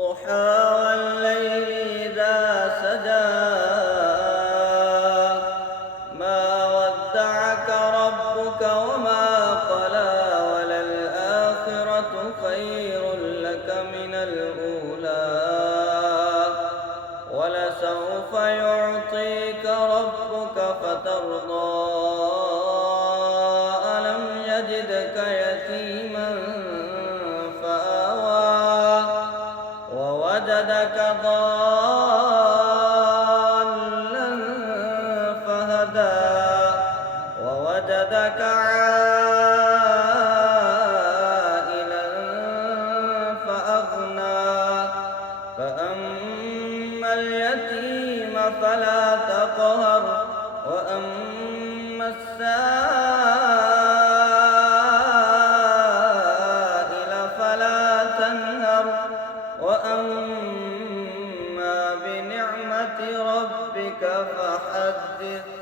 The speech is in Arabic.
وَالضُّحَىٰ وَاللَّيْلِ إِذَا سَجَىٰ مَا وَدَّعَكَ رَبُّكَ وَمَا قَلَىٰ وَلَلْآخِرَةُ خَيْرٌ لَّكَ مِنَ الْأُولَىٰ وَلَسَوْفَ يُعْطِيكَ رَبُّكَ فَتَرْضَىٰ أَلَمْ يَجِدْكَ يَتِيمًا فَآوَىٰ وَوَجَدَكَ ضَالًّا فَهَدَىٰ وَوَجَدَكَ عَائِلًا فَأَغْنَىٰ فَأَمَّا الْيَتِيمَ فَلَا تَقْهَرْ وَأَمَّا السَّائِلَ فَلَا تَنْهَرْ وَأَمَّا بِنِعْمَةِ رَبِّكَ فَحَدِّثْ